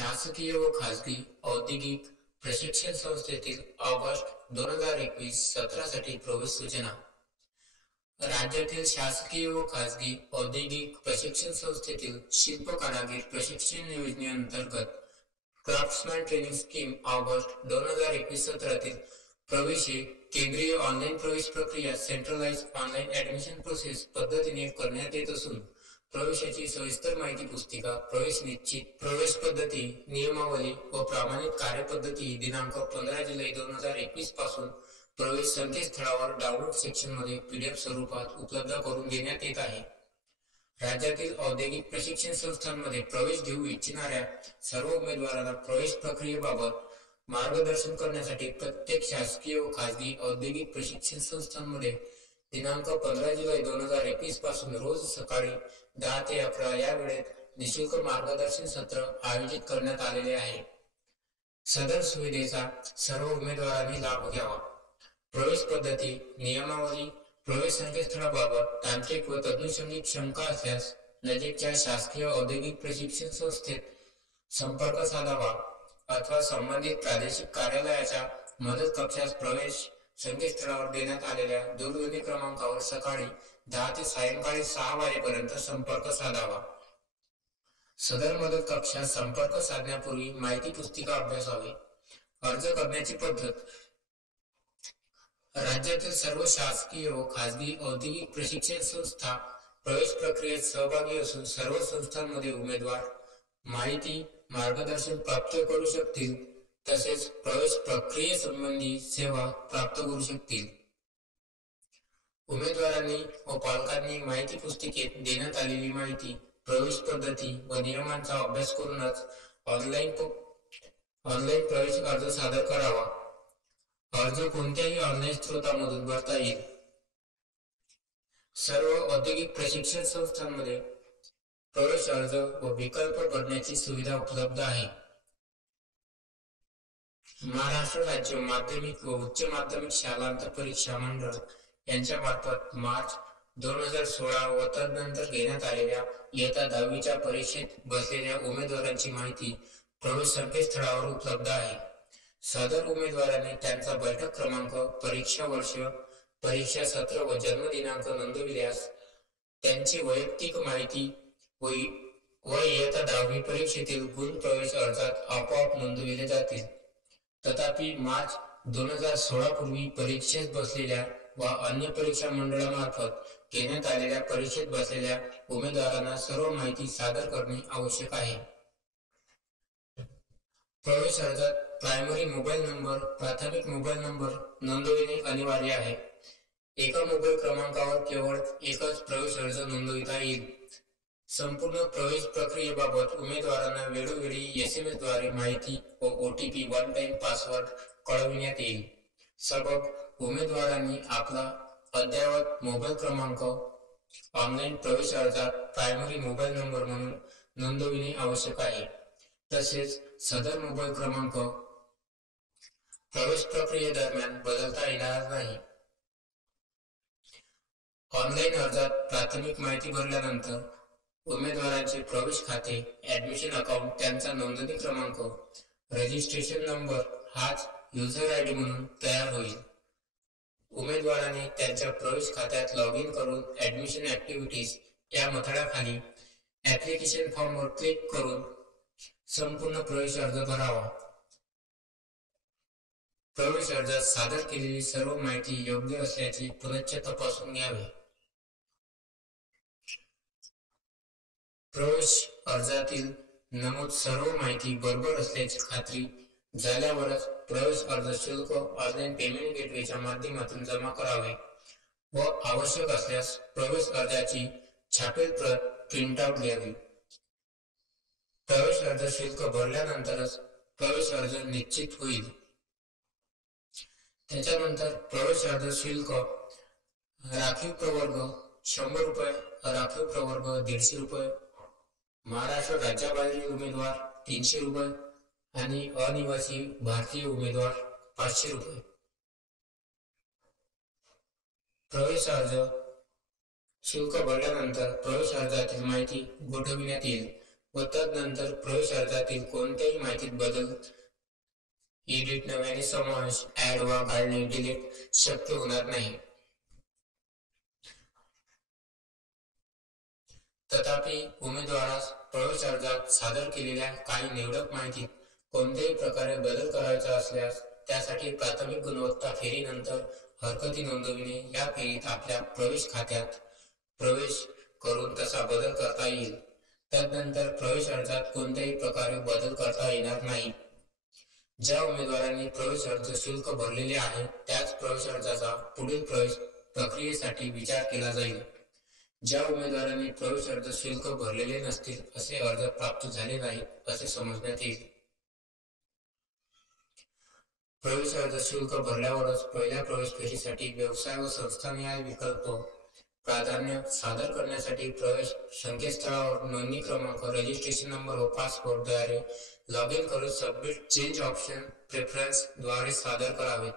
शासकीय व खाजगी औद्योगिक प्रशिक्षण संस्थेतील ऑगस्ट 2021 सत्रासाठी प्रवेश सूचना. राज्यातील शासकीय व खाजगी औद्योगिक प्रशिक्षण संस्थेतील शिल्पकारागीर प्रशिक्षण योजनेअंतर्गत क्राफ्ट्समॅन ट्रेनिंग स्कीम ऑगस्ट 2021 सत्रातील प्रवेश केंद्रीय ऑनलाईन प्रवेश प्रक्रिया सेंट्रलाइज ऑनलाईन ऍडमिशन प्रोसेस पद्धतीने करण्यात येत असून प्रवेशाची सविस्तर माहिती पुस्तिका, प्रवेश निश्चित, प्रवेश पद्धती, नियमावली व प्रमाणित कार्यपद्धती दिनांक 15 जुलै 2021 पासून प्रवेश संकेतस्थळावर डाउनलोड सेक्शन मध्ये पीडीएफ स्वरूपात उपलब्ध करून देण्यात येत आहे. राज्यातील औद्योगिक प्रशिक्षण संस्थांमध्ये प्रवेश घेऊ इच्छिणाऱ्या सर्व उमेदवारांना प्रवेश प्रक्रियेबाबत मार्गदर्शन करण्यासाठी प्रत्येक शासकीय व खाजगी औद्योगिक प्रशिक्षण संस्थांमध्ये दिनांक 15 जुलै 2021 पासून रोज सकाळी 10 ते 11 या वेळेत निशुल्क मार्गदर्शन सत्र आयोजित करण्यात आलेले आहे. सदर सुविधेचा सर्व उमेदवारांनी लाभ घ्यावा. प्रवेश पद्धती, नियमावली, प्रवेश संकेतस्थळाबाबत तांत्रिक व तज्ञसंगीत शंका असल्यास नजीकच्या शासकीय औद्योगिक प्रशिक्षण संस्थेत संपर्क साधावा अथवा संबंधित प्रादेशिक कार्यालयाच्या मदत कक्षास प्रवेश संकेतस्थळावर देण्यात आलेल्या दूरध्वनी क्रमांकावर सकाळी 10 ते सायंकाळी 6 वाजेपर्यंत संपर्क साधावा. सदर मदत कक्षात संपर्क साधण्यापूर्वी माहिती पुस्तिका अभ्यासावी. अर्ज करण्याची पद्धत. राज्यातील सर्व शासकीय व खाजगी औद्योगिक प्रशिक्षण संस्था प्रवेश प्रक्रियेत सहभागी असून सर्व संस्थांमध्ये उमेदवार माहिती मार्गदर्शन प्राप्त करू शकतील तसेच प्रवेश प्रक्रियेसंबंधी सेवा प्राप्त करू शकतील. उमेदवारांनी व पालकांनी माहिती पुस्तिकेत देण्यात आलेली माहिती, प्रवेश पद्धती व नियमांचा अभ्यास करूनच ऑनलाईन प्रवेश अर्ज सादर करावा. अर्ज कोणत्याही ऑनलाईन स्रोतामधून भरता येईल. सर्व औद्योगिक प्रशिक्षण संस्थांमध्ये प्रवेश अर्ज व विकल्प भरण्याची सुविधा उपलब्ध आहे. महाराष्ट्र राज्य माध्यमिक व उच्च माध्यमिक शालांत परीक्षा मंडळ यांच्या मार्फत मार्च 2016 व तदनंतर घेण्यात आलेल्या इयत्ता 10वीच्या परीक्षेत बसलेल्या उमेदवारांची माहिती प्रवेश संकेतस्थळावर उपलब्ध आहे. सदर उमेदवारांनी त्यांचा बैठक क्रमांक, परीक्षा वर्ष, परीक्षा सत्र व जन्मदिनांक नोंदविल्यास त्यांची वैयक्तिक माहिती व इयत्ता 10वी परीक्षेतील गुण प्रवेश अर्जात आपोआप नोंदविले जातील. तथापि मार्च 2016 पूर्वी परीक्षेत बसलेल्या व अन्य परीक्षा मंडळामार्फत घेण्यात आलेल्या परीक्षेत बसलेल्या उमेदवारांना सर्व माहिती सादर करणे आवश्यक आहे. प्रवेश अर्जात प्रायमरी मोबाईल नंबर, प्राथमिक मोबाईल नंबर नोंदविणे अनिवार्य आहे. एका मोबाईल क्रमांकावर केवळ एकच प्रवेश अर्ज नोंदविता येईल. संपूर्ण प्रवेश प्रक्रियेबाबत उमेदवारांना वेळोवेळी SMS द्वारे माहिती व OTP वन टाइम पासवर्ड कळविण्यात येईल. सबब उमेदवारांनी आपला अद्ययावत मोबाईल क्रमांक ऑनलाईन प्रवेश अर्जात प्रायमरी मोबाईल नंबर म्हणून नोंदविणे आवश्यक आहे. तसेच सदर मोबाईल क्रमांक प्रवेश प्रक्रियेदरम्यान बदलता येणार नाही. ऑनलाईन अर्जात प्राथमिक माहिती भरल्यानंतर उमेदवारांचे प्रवेश खाते, ऍडमिशन अकाउंट, त्यांचा नोंदणी क्रमांक, रजिस्ट्रेशन नंबर हाच युजर ID म्हणून तयार होईल. उमेदवारांनी त्यांच्या प्रवेश खात्यात लॉग इन करून ऍडमिशन ऍक्टिव्हिटीज या मथळ्याखाली ऍप्लिकेशन फॉर्मवर क्लिक करून संपूर्ण प्रवेश अर्ज भरावा. प्रवेश अर्जात सादर केलेली सर्व माहिती योग्य असल्याचे पुनश्च तपासून घ्यावे. प्रवेश अर्जातील नमूद सर्व माहिती बरोबर असल्याची खात्री झाल्यावरच प्रवेश अर्ज शुल्क ऑनलाईन पेमेंट गेटवेच्या माध्यमातून जमा करावे व आवश्यक असल्यास प्रवेश अर्जाची छापील प्रत प्रिंटआउट घ्यावी. प्रवेश अर्ज शुल्क भरल्यानंतरच प्रवेश अर्ज निश्चित होईल. त्याच्यानंतर प्रवेश अर्ज शुल्क राखीव प्रवर्ग 100 रुपये, राखीव प्रवर्ग 150 रुपये, महाराष्ट्र राज्याबाहेरील उमेदवार 300 रुपये आणि अनिवासी भारतीय उमेदवार 500 रुपये. प्रवेश अर्ज शुल्क भरल्यानंतर प्रवेश अर्जातील माहिती गोठविण्यात येईल. व तदनंतर प्रवेश अर्जातील कोणत्याही माहितीत बदल, एडिट, नव्याने समावेश, ऍड वा घालणे, डिलीट शक्य होणार नाही. तथापि उमेदवारास प्रवेश अर्जात सादर केलेल्या काही निवडक माहितीत कोणत्याही प्रकारे बदल करायचा असल्यास त्यासाठी प्राथमिक गुणवत्ता फेरीनंतर हरकती नोंदविणे. या फेरीत आपल्या प्रवेश खात्यात प्रवेश करून तसा बदल करता येईल. तदनंतर प्रवेश अर्जात कोणत्याही प्रकारे बदल करता येणार नाही. ज्या उमेदवारांनी प्रवेश अर्ज शुल्क भरलेले आहे त्याच प्रवेश अर्जाचा पुढील प्रवेश प्रक्रियेसाठी विचार केला जाईल. ज्या उमेदवारांनी प्रवेश अर्ज शुल्क भरलेले नसतील असे अर्ज प्राप्त झाले नाहीत असे समजण्यात येईल. प्रवेश अर्ज शुल्क भरल्यावरच पहिल्या प्रवेश फेरीसाठी व्यवसाय व संस्थानिहाय विकल्प प्राधान्य सादर करण्यासाठी प्रवेश संकेतस्थळावर नोंदणी क्रमांक, रजिस्ट्रेशन नंबर व पासवर्ड द्वारे लॉग इन करून सबमिट चेंज ऑप्शन प्रेफरन्स द्वारे सादर करावेत.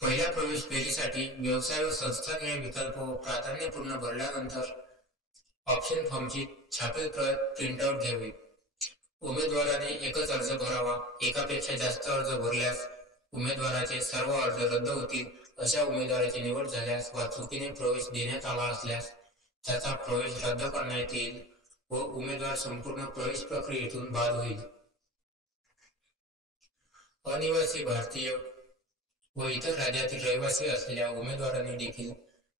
पहिल्या प्रवेश फेरीसाठी व्यवसाय व संस्थानिहाय विकल्प प्राधान्य पूर्ण भरल्यानंतर ऑप्शन फॉर्मची छापील प्रत प्रिंटआउट घ्यावी. उमेदवाराने एकच अर्ज भरावा. एकापेक्षा जास्त अर्ज भरल्यास उमेदवाराचे सर्व अर्ज रद्द होतील. अशा उमेदवाराची निवड झाल्यास वा चुकीने प्रवेश देण्यात आला असल्यास त्याचा प्रवेश रद्द करण्यात येईल व उमेदवार संपूर्ण प्रवेश प्रक्रियेतून बाद होईल. अनिवासी भारतीय व इतर राज्यातील रहिवासी असलेल्या उमेदवारांनी देखील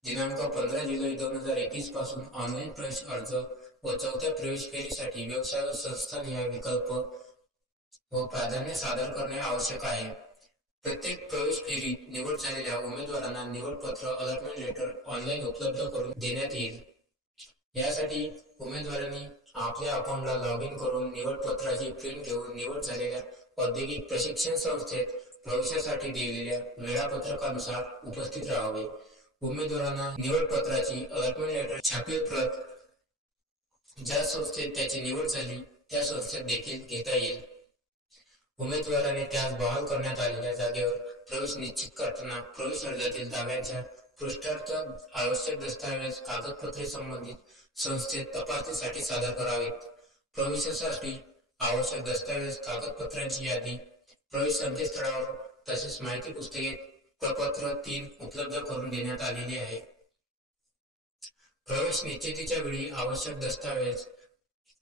दिनांक 15 जुलै 2021 पासून ऑनलाईन प्रवेश अर्ज व चौथ्या प्रवेश फेरीसाठी व्यवसाय व संस्थानिहाय विकल्प व प्राधान्य सादर करणे आवश्यक आहे. प्रत्येक प्रवेश फेरीत निवड झालेल्या उमेदवारांना निवडपत्र अलॉटमेंट लेटर ऑनलाईन उपलब्ध करून देण्यात येईल. यासाठी उमेदवारांनी आपल्या अकाउंटला लॉग इन करून निवडपत्राची प्रिंट घेऊन निवड झालेल्या औद्योगिक प्रशिक्षण संस्थेत प्रवेशासाठी दिलेल्या वेळापत्रकानुसार उपस्थित राहावे. उमेदवारांना निवडपत्राची अलॉटमेंट लेटर छापील प्रत ज्या संस्थेत त्याची निवड झाली त्या संस्थेत देखील घेता येईल. उमेदवाराने त्यास बहाल करण्यात आलेल्या जागेवर प्रवेश निश्चित करताना प्रवेश अर्जातील दाव्यांच्या पृष्ठार्थ आवश्यक दस्तावेज कागदपत्रे संबंधित संस्थेत तपासणीसाठी सादर करावेत. प्रवेशासाठी आवश्यक दस्तावेज कागदपत्रांची यादी प्रवेश संकेतस्थळावर तसेच माहिती पुस्तके प्रपत्र 3 उपलब्ध करून देण्यात आलेली आहे. प्रवेश निश्चितीच्या वेळी आवश्यक दस्तावेज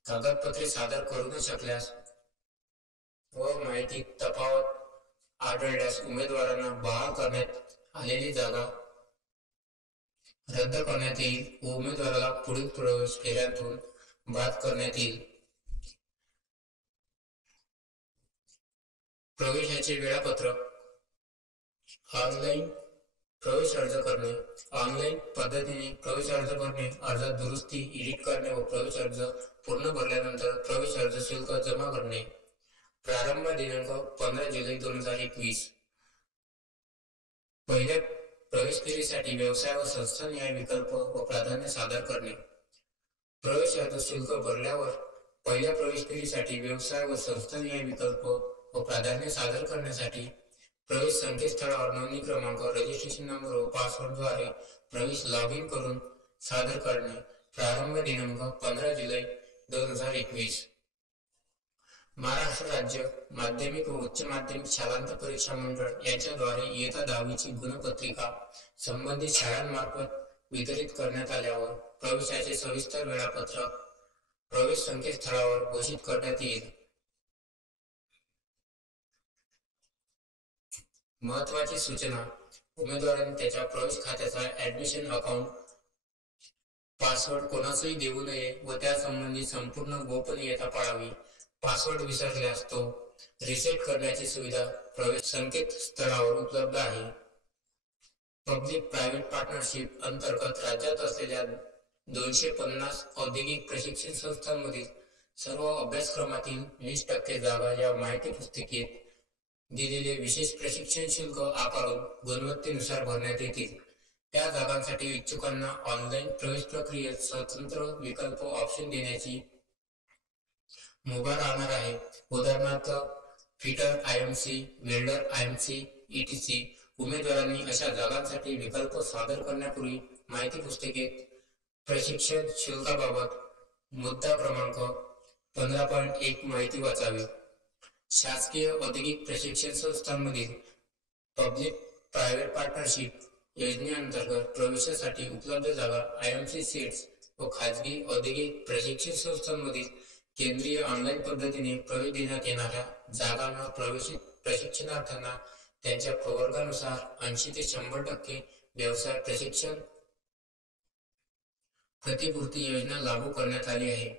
कागदपत्रे सादर करू न शकल्यास व माहिती तफावत आढळल्यास उमेदवारांना बहाल करण्यात आलेली जागा रद्द करण्यात येईल व उमेदवाराला पुढील प्रवेश फेऱ्यांतून बाद करण्यात येईल. प्रवेशाचे वेळापत्रक. ऑनलाईन प्रवेश अर्ज करणे. ऑनलाईन पद्धतीने प्रवेश अर्ज भरणे, अर्जात दुरुस्ती, एडिट करणे व प्रवेश अर्ज पूर्ण भरल्यानंतर प्रवेश अर्ज शुल्क जमा करणे. प्रारंभ दिनांक 15 जुलै 2021. पहिल्या प्रवेश फेरीसाठी व्यवसाय व संस्थानिहाय विकल्प व प्राधान्य सादर करणे. प्रवेश अर्ज शुल्क भरल्यावर पहिल्या प्रवेश फेरीसाठी व्यवसाय व संस्थानिहाय विकल्प व प्राधान्य सादर करण्यासाठी प्रवेश संकेतस्थळावर नोंदणी क्रमांक, रजिस्ट्रेशन नंबर व पासवर्ड द्वारे प्रवेश लॉग इन करून सादर करणे. प्रारंभ दिनांक 15 जुलै 2021. महाराष्ट्र राज्य माध्यमिक व उच्च माध्यमिक शालांत परीक्षा मंडळ यांच्याद्वारे इयत्ता 10वीची गुणपत्रिका संबंधित शाळांमार्फत वितरित करण्यात आल्यावर प्रवेशाचे सविस्तर वेळापत्रक प्रवेश संकेतस्थळावर घोषित करण्यात येईल. महत्त्वाची सूचना. उमेदवारांनी त्याच्या प्रवेश खात्याचा ऍडमिशन अकाउंट पासवर्ड कोणासही देऊ नये व त्यासंबंधी संपूर्ण गोपनीयता पाळावी. पासवर्ड विसरल्यास तो रिसेट करण्याची सुविधा प्रवेश संकेतस्थळावर उपलब्ध आहे. पब्लिक प्रायव्हेट पार्टनरशिप अंतर्गत राज्यात असलेल्या 250 औद्योगिक प्रशिक्षण संस्थांमधील सर्व अभ्यासक्रमातील 20% जागा या माहिती पुस्तिकेत दिलेले विशेष प्रशिक्षण शुल्क आकारून गुणवत्तेनुसार भरण्यात येतील. त्या जागांसाठी इच्छुकांना ऑनलाईन प्रवेश प्रक्रियेत स्वतंत्र विकल्प ऑप्शन देण्याची मुभा राहणार आहे. उदाहरणार्थ fitter IMC, welder IMC etc. उमेदवारांनी अशा जागांसाठी विकल्प सादर करण्यापूर्वी माहिती पुस्तिकेत प्रशिक्षण शुल्काबाबत मुद्दा क्रमांक 15.1 माहिती वाचावी. शासकीय औद्योगिक प्रशिक्षण संस्थांमधील पब्लिक प्रायव्हेट पार्टनरशिप योजनेअंतर्गत प्रवेशासाठी उपलब्ध जागा IMC सीट्स व खाजगी औद्योगिक प्रशिक्षण संस्थांमधील केंद्रीय ऑनलाईन पद्धतीने प्रवेश देण्यात येणाऱ्या जागांवर प्रशिक्षणार्थ्यांना त्यांच्या प्रवर्गानुसार 80 ते 100% व्यवसाय प्रशिक्षण प्रतिपूर्ती योजना लागू करण्यात आली आहे.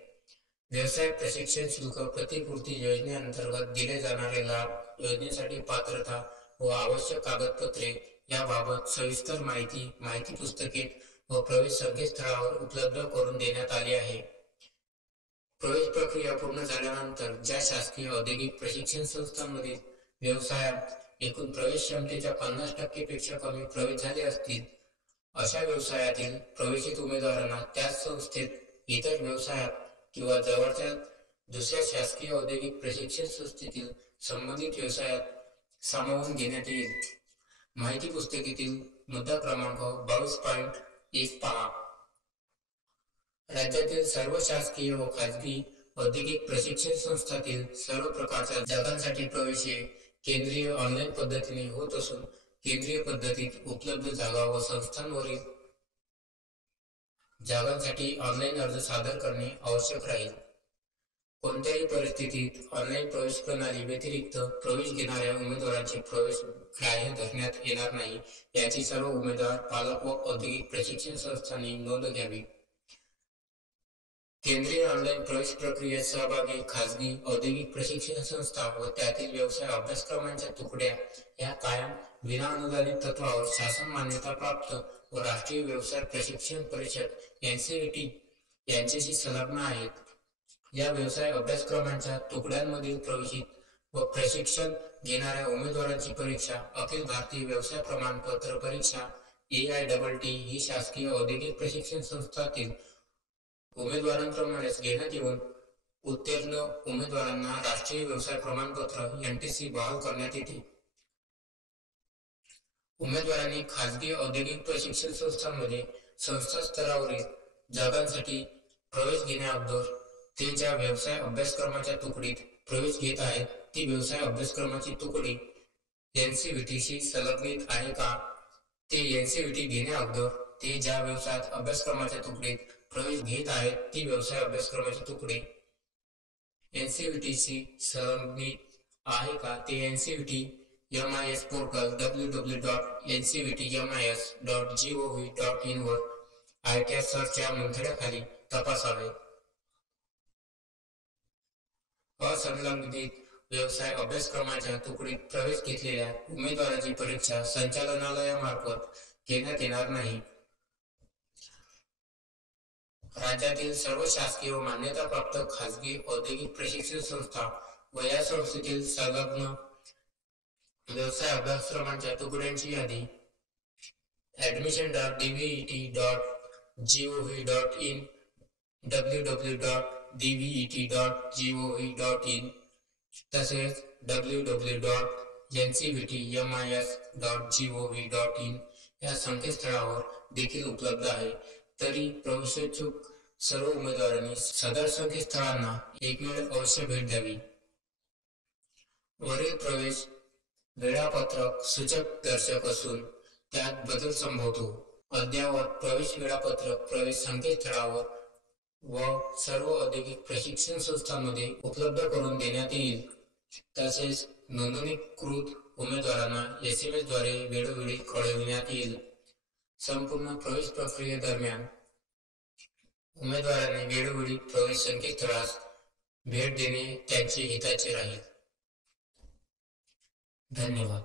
व्यवसाय प्रशिक्षण शुल्क प्रतिपूर्ती योजनेअंतर्गत दिले जाणारे लाभ, योजनेसाठी पात्रता व आवश्यक कागदपत्रे याबाबत सविस्तर माहिती पुस्तके व प्रवेश संकेतस्थळावर उपलब्ध करून देण्यात आली आहे. प्रवेश प्रक्रिया पूर्ण झाल्यानंतर ज्या शासकीय औद्योगिक प्रशिक्षण संस्थांमधील व्यवसायात एकूण प्रवेश क्षमतेच्या 50% पेक्षा कमी प्रवेश झाले असतील, अशा व्यवसायातील प्रवेशित उमेदवारांना त्याच संस्थेत इतर व्यवसायात किंवा जवळच्या दुसऱ्या शासकीय औद्योगिक प्रशिक्षण संस्थेतील संबंधित व्यवसायात सामावून घेण्यात येईल. माहिती पुस्तिकेतील मुद्दा क्रमांक 22.1 पहा. राज्यातील सर्व शासकीय व खाजगी औद्योगिक प्रशिक्षण संस्थांतील सर्व प्रकारच्या जागांसाठी प्रवेश हे केंद्रीय ऑनलाईन पद्धतीने होत असून, केंद्रीय पद्धतीत उपलब्ध जागा व संस्थांवरील जागांसाठी ऑनलाईन अर्ज सादर करणे आवश्यक राहील. कोणत्याही परिस्थितीत ऑनलाईन प्रवेश प्रणाली व्यतिरिक्त प्रवेश घेणाऱ्या उमेदवारांचे प्रवेश ग्राह्य धरण्यात येणार नाही, याची सर्व उमेदवार, पालक व औद्योगिक प्रशिक्षण संस्थांनी नोंद घ्यावी. केंद्रीय ऑनलाईन प्रवेश प्रक्रियेत सहभागी खाजगी औद्योगिक प्रशिक्षण संस्था व त्यातील व्यवसाय अभ्यासक्रमांच्या तुकड्या या कायम विनाअनुदानित तत्वावर शासन मान्यता प्राप्त व राष्ट्रीय व्यवसाय प्रशिक्षण परिषद NCVT यांच्याशी संलग्न आहेत. या व्यवसाय अभ्यासक्रमांच्या तुकड्यांमधील प्रवेशित व प्रशिक्षण घेणाऱ्या उमेदवारांची परीक्षा अखिल भारतीय व्यवसाय प्रमाणपत्र परीक्षा AITT ही शासकीय औद्योगिक प्रशिक्षण संस्थातील उमेदवारांप्रमाणेच घेण्यात येऊन उत्तीर्ण उमेदवारांना राष्ट्रीय व्यवसाय प्रमाणपत्र NTC बहाल करण्यात येते. उमेदवारांनी खाजगी औद्योगिक प्रशिक्षण संस्थांमध्ये संस्था स्तरावरील जागांसाठी प्रवेश घेण्याअगोदर ते ज्या व्यवसाय अभ्यासक्रमाच्या तुकडीत प्रवेश घेत आहेत, ती व्यवसाय अभ्यासक्रमाची तुकडी NCVTशी संलग्नित आहे का, ते NCVT घेण्याअगोदर ते ज्या व्यवसाय अभ्यासक्रमाच्या तुकडीत प्रवेश घेत आहेत, ती व्यवसाय अभ्यासक्रमाची तुकडी NCVTशी संलग्नित आहे का, ते NCVT MIS पोर्टल www.ncvtmis.gov.in वर ITAR सर्चच्या मुद्द्याखाली तपासावे. असंलग्नित व्यवसाय अभ्यासक्रमाच्या तुकडीत प्रवेश घेतलेल्या उमेदवाराची परीक्षा संचालनालयामार्फत घेण्यात येणार नाही. राज्यातील सर्व शासकीय व मान्यताप्राप्त खाजगी औद्योगिक प्रशिक्षण संस्था व या संस्थेतील संलग्न व्यवसाय अभ्यासक्रमांच्या तुकड्यांची यादी admission.dvet.gov.in www.dvet.gov.in तसेच www.ncvtmis.gov.in या संकेतस्थळावर देखील उपलब्ध आहे. तरी प्रवेशोत्सुक सर्व उमेदवारांनी सदर संकेतस्थळांना एक वेळ अवश्य भेट द्यावी. वरील प्रवेश वेळापत्रक सूचक दर्शक असून त्यात बदल संभवतो. अद्ययावत प्रवेश वेळापत्रक प्रवेश संकेतस्थळावर व सर्व औद्योगिक प्रशिक्षण संस्थांमध्ये उपलब्ध करून देण्यात येईल. तसेच नोंदणीकृत उमेदवारांना SMS द्वारे वेळोवेळी कळविण्यात येईल. संपूर्ण प्रवेश प्रक्रियेदरम्यान उमेदवारांनी वेळोवेळी प्रवेश संकेतस्थळास भेट देणे त्यांचे हिताचे राहील. धन्यवाद.